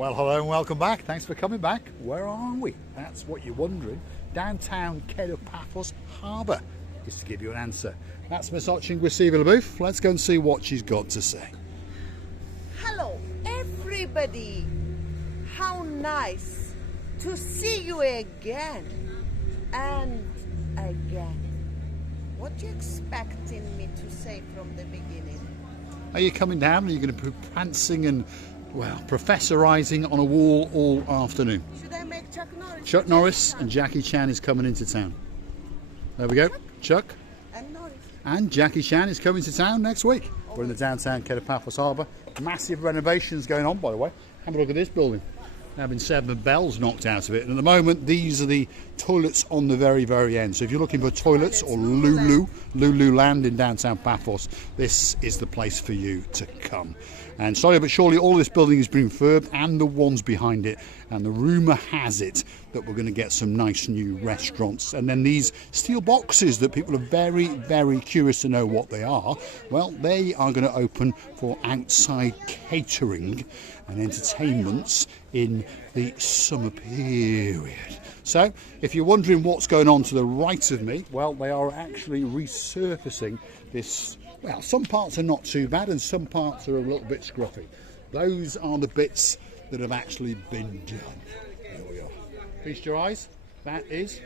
Well, hello and welcome back. Thanks for coming back. Where are we? That's what you're wondering. Downtown Paphos Harbour, just to give you an answer. That's Miss Otching with Stevie LaBouffe. Let's go and see what she's got to say. Hello, everybody. How nice to see you again and again. What you expecting me to say from the beginning? Are you coming down? Are you going to be prancing and, well, professorising on a wall all afternoon? Should I make Chuck Norris? Chuck Norris and Jackie Chan is coming into town. There we go. Chuck And Norris. and Jackie Chan is coming to town next week. We're in the downtown Paphos Harbour. Massive renovations going on, by the way. Have a look at this building. Having 7 bells knocked out of it, and at the moment these are the toilets on the very end. So if you're looking for toilets or Lululand in downtown Paphos, this is the place for you to come. And slowly but surely all this building has been refurbed, and the ones behind it, and the rumour has it that we're going to get some nice new restaurants. And then these steel boxes that people are very curious to know what they are, well, they are going to open for outside catering and entertainments in the summer period. So if you're wondering what's going on to the right of me, well, they are actually resurfacing this. Well, some parts are not too bad and some parts are a little bit scruffy. Those are the bits that have actually been done. There we are. Feast your eyes. That is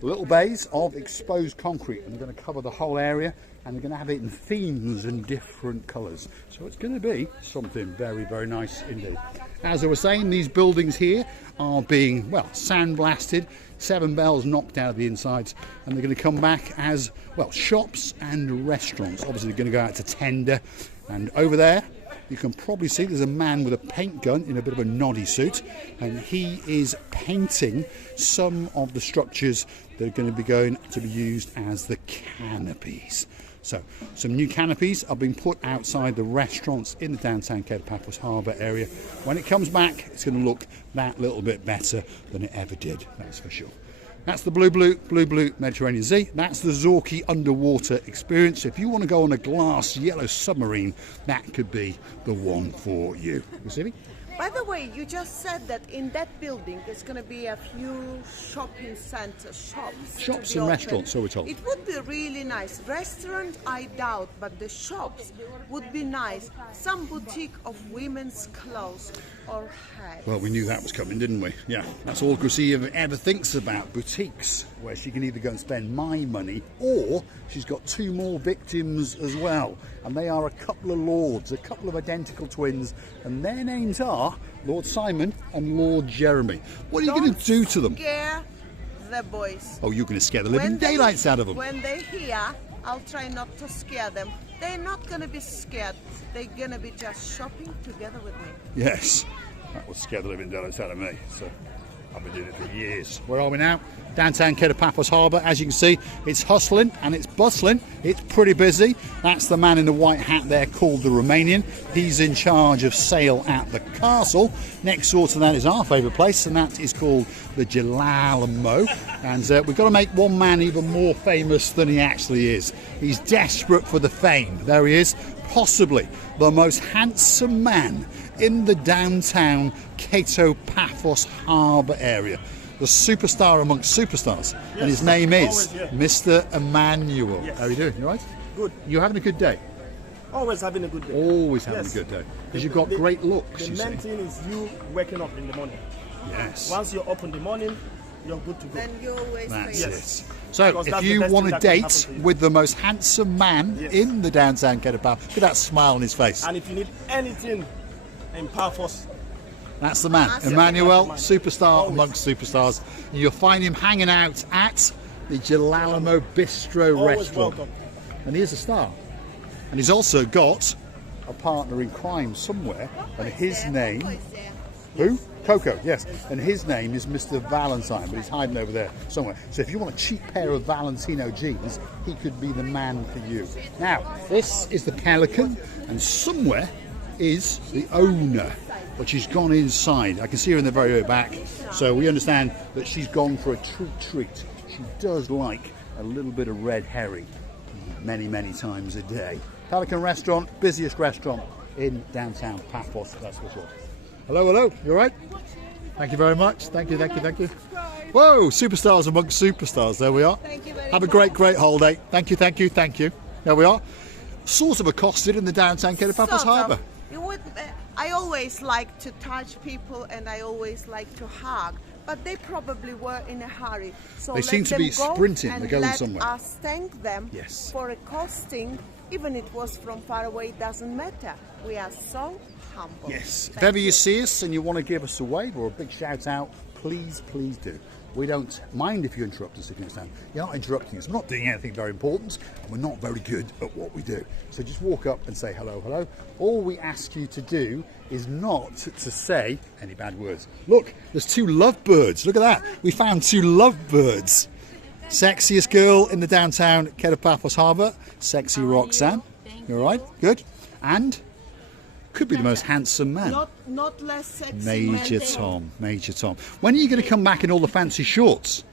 little bays of exposed concrete, and they're going to cover the whole area, and they're going to have it in themes and different colours. So it's going to be something very nice indeed. As I was saying, these buildings here are being, well, sandblasted, 7 bells knocked out of the insides, and they're going to come back as, well, shops and restaurants. Obviously they're going to go out to tender, and over there you can probably see there's a man with a paint gun in a bit of a noddy suit, and he is painting some of the structures that are going to be used as the canopies. So some new canopies are being put outside the restaurants in the downtown Paphos Harbour area. When it comes back, it's going to look that little bit better than it ever did, that's for sure. That's the Blue Mediterranean Sea. That's the Zorky underwater experience. If you want to go on a glass yellow submarine, that could be the one for you. You see me? By the way, you just said that in that building there's going to be a few shopping center shops and restaurants, so we're told. It would be really nice. Restaurant, I doubt, but the shops would be nice. Some boutique of women's clothes or hats. Well, we knew that was coming, didn't we? Yeah, that's all Gracie ever thinks about, boutiques, where she can either go and spend my money, or she's got 2 more victims as well. And they are a couple of lords, a couple of identical twins, and their names are Lord Simon and Lord Jeremy. What are you going to do to them? Scare the boys. Oh, you're going to scare the living daylights out of them. When they're here, I'll try not to scare them. They're not going to be scared. They're going to be just shopping together with me. Yes, that would scare the living daylights out of me. So I've been doing it for years. Where are we now? Downtown Paphos Harbour. As you can see, it's hustling and it's bustling. It's pretty busy. That's the man in the white hat there called the Romanian. He's in charge of sale at the castle. Next door to that is our favourite place, and that is called the Jalamo. And we've got to make one man even more famous than he actually is. He's desperate for the fame. There he is, possibly the most handsome man in the downtown Paphos Harbour area. The superstar amongst superstars, yes, and his name is Mr. Emmanuel. Yes. How are you doing? You all right? Good. You having a good day? Always having a good day. Always having a good day. Because you've got great looks, The main thing is you waking up in the morning. Yes. Once you're up in the morning, you're good to go. Then you always That's Yes. it. So Because if that's you the best want thing to that can date happen to you. with the most handsome man Yes. in the downtown Paphos, look at that smile on his face. And if you need anything in Paphos, That's the man, Massive. Emmanuel, Yes. superstar Always. amongst superstars. And you'll find him hanging out at the Jalamo Bistro always restaurant. welcome. And he is a star. And he's also got a partner in crime somewhere, and his name... Who? Coco, yes. And his name is Mr. Valentine, but he's hiding over there somewhere. So if you want a cheap pair of Valentino jeans, he could be the man for you. Now, this is the Pelican, and somewhere is the owner, but she's gone inside. I can see her in the very back, so we understand that she's gone for a treat. She does like a little bit of red herring many times a day. Pelican restaurant, busiest restaurant in downtown Paphos, that's for sure. Hello, hello. You all right? Thank you very much. Thank you, thank you, thank you. Whoa, superstars amongst superstars. There we are. Thank you very Have a great, great holiday. Thank you, thank you, thank you. There we are. Sort of accosted in the downtown Paphos Harbour. I always like to touch people and I always like to hug, but they probably were in a hurry. So They seem to be sprinting. They're going somewhere. Let us thank them Yes. for accosting. Even it was from far away, it doesn't matter. We are so humble. Yes. If Thank ever you see us and you want to give us a wave or a big shout out, please, please do. We don't mind if you interrupt us if you understand. You're not interrupting us. We're not doing anything very important. And we're not very good at what we do. So just walk up and say hello, hello. All we ask you to do is not to say any bad words. Look, there's 2 lovebirds. Look at that. We found 2 lovebirds. Sexiest girl in the downtown Paphos Harbour, Sexy Roxanne. You all right? Good. And could be the most handsome man. Not less sexy. Major Tom, Major Tom. When are you going to come back in all the fancy shorts?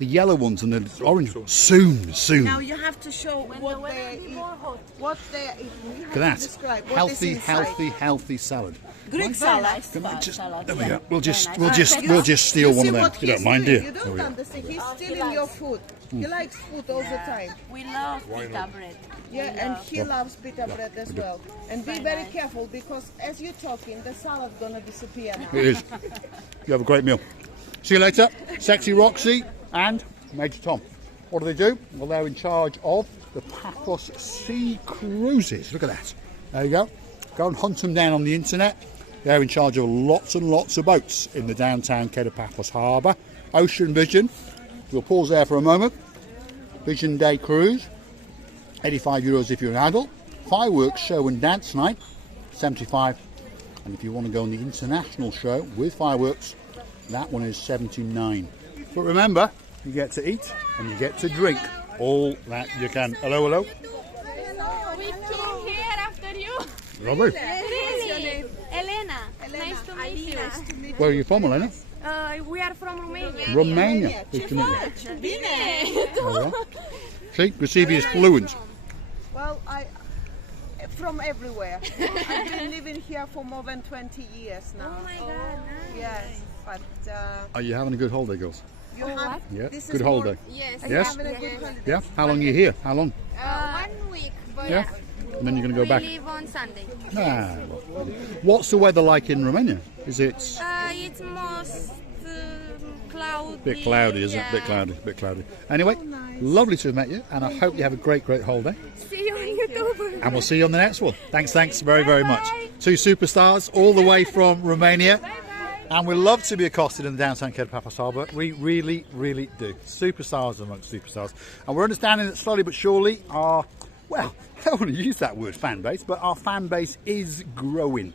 The yellow ones and the orange ones? Soon. Now you have to show what they're eating. What they're eating. Look at that. Healthy salad. Greek salad. There we go. We'll just steal one of them. You don't mind, do you? You don't understand. He's stealing your food. He likes food all the time. We love pita bread. Yeah, and he loves pita bread as well. And be very careful because as you're talking, the salad's gonna disappear now. It is. You have a great meal. See you later. Sexy Roxy and Major Tom. What do? Well, they're in charge of the Paphos Sea Cruises. Look at that. There you go. Go and hunt them down on the internet. They're in charge of lots and lots of boats in the downtown Paphos Harbour. Ocean Vision. We'll pause there for a moment. Vision Day Cruise. €85 if you're an adult. Fireworks show and dance night. 75. And if you want to go on the international show with fireworks, that one is 79. But remember, you get to eat and you get to drink all that you can. Hello, hello. We came here after you. Lovely. Really? Elena. Nice to meet you. Where are you from, Elena? We are from Romania. Romania. Nice to meet you. There we are. See, Recife is fluent. Well, from everywhere. I've been living here for more than 20 years now. Oh my God. Yes, but Are you having a good holiday, girls? you have Yeah. this Good is holiday. Yes. Are you Yes? having a good holiday? Yeah. How long are you here? How long? 1 week. But Yeah. And then you're going to go we back. leave on Sunday. Ah, well. What's the weather like in Romania? Is it It's most cloudy. a bit cloudy, isn't it? Yeah. Bit cloudy. Anyway, lovely to have met you, and I hope you have a great, great holiday. See you on YouTube. And we'll see you on the next one. Thanks very, very much. 2 superstars all the way from Romania. And we love to be accosted in the downtown Paphos Harbour. We really, really do. Superstars amongst superstars. And we're understanding that slowly but surely our, well, I don't want to use that word fan base, but our fan base is growing.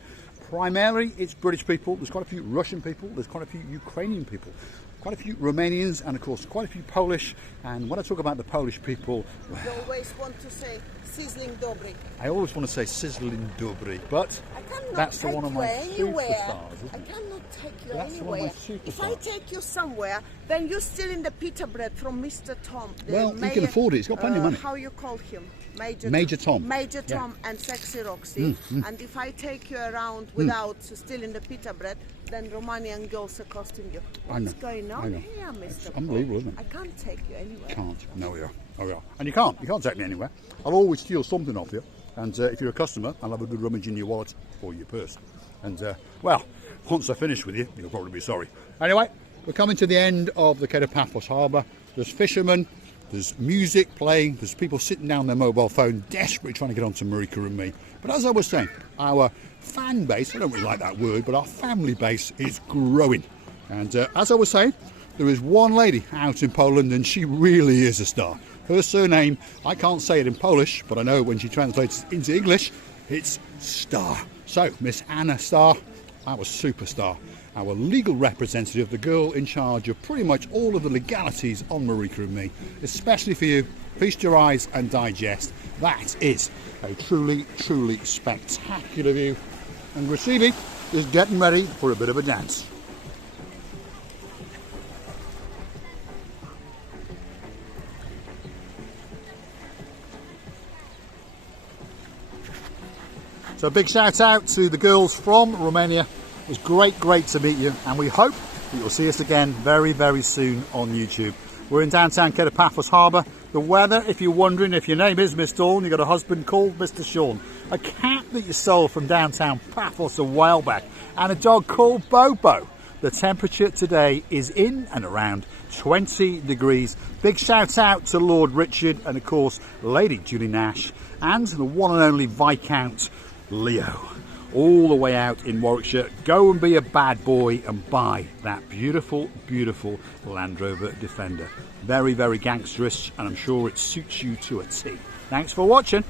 Primarily, it's British people. There's quite a few Russian people. There's quite a few Ukrainian people. Quite a few Romanians, and of course quite a few Polish. And when I talk about the Polish people, well, You always want to say sizzling dobry. I always want to say sizzling dobry, but I cannot that's take one of you my anywhere. superstars, I isn't it? cannot take you That's one of my anywhere. If I superstars. take you somewhere, then you're still in the pita bread from Mr. Tom. the Well, he can afford it. He's got plenty of money. How you call him? Major Tom. Major Yeah. Tom and Sexy Roxy. And if I take you around without still in the pita bread, then Romanian girls are costing you. I know. What's going I on know. here, Mr. It's Paul? unbelievable, isn't it? I can't take you anywhere. Can't. No, we are. Oh, we are. And you can't take me anywhere. I'll always steal something off you. And if you're a customer, I'll have a good rummage in your wallet or your purse. And, well, once I finish with you, you'll probably be sorry. Anyway, we're coming to the end of the Paphos Harbour. There's fishermen, there's music playing, there's people sitting down their mobile phone desperately trying to get onto Marika and me. But as I was saying, our fan base, I don't really like that word, but our family base is growing. And as I was saying, there is one lady out in Poland and she really is a star. Her surname, I can't say it in Polish, but I know when she translates into English, it's Star. So, Miss Anna Star, our superstar, our legal representative, the girl in charge of pretty much all of the legalities on Marika and me, especially for you. Feast your eyes and digest. That is a truly, truly spectacular view. And Recife is getting ready for a bit of a dance. So a big shout out to the girls from Romania It was great to meet you, and we hope that you'll see us again very soon on YouTube. We're in downtown Paphos Harbour. The weather, if you're wondering, if your name is Miss Dawn, you've got a husband called Mr. Sean, a cat that you stole from downtown Paphos a while back, and a dog called Bobo. The temperature today is in and around 20 degrees. Big shout out to Lord Richard and of course Lady Julie Nash and the one and only Viscount Leo. All the way out in Warwickshire. Go and be a bad boy and buy that beautiful Land Rover Defender. Very gangsterish, and I'm sure it suits you to a T. Thanks for watching.